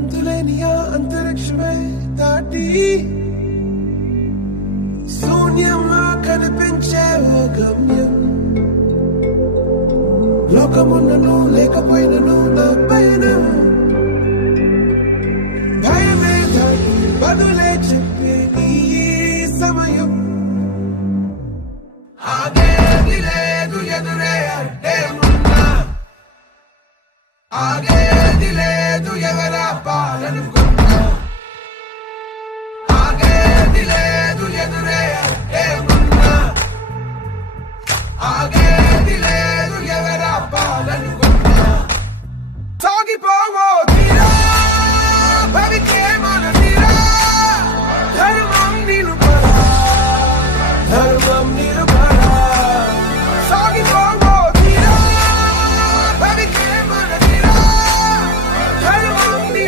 అంతులేని ఆ అంతరిక్షమే దాటి శూన్యంగా కనిపించే ఓ గమ్యం. లోకమున్నను లేకపోయినను నా పైన భయమే దాటి బదులే చెప్పే నీ సమయం. ఆగేది లేదు ఎదురే అడ్డే ఉన్నా, ఆగేది లేదు ఎవరా పాలన.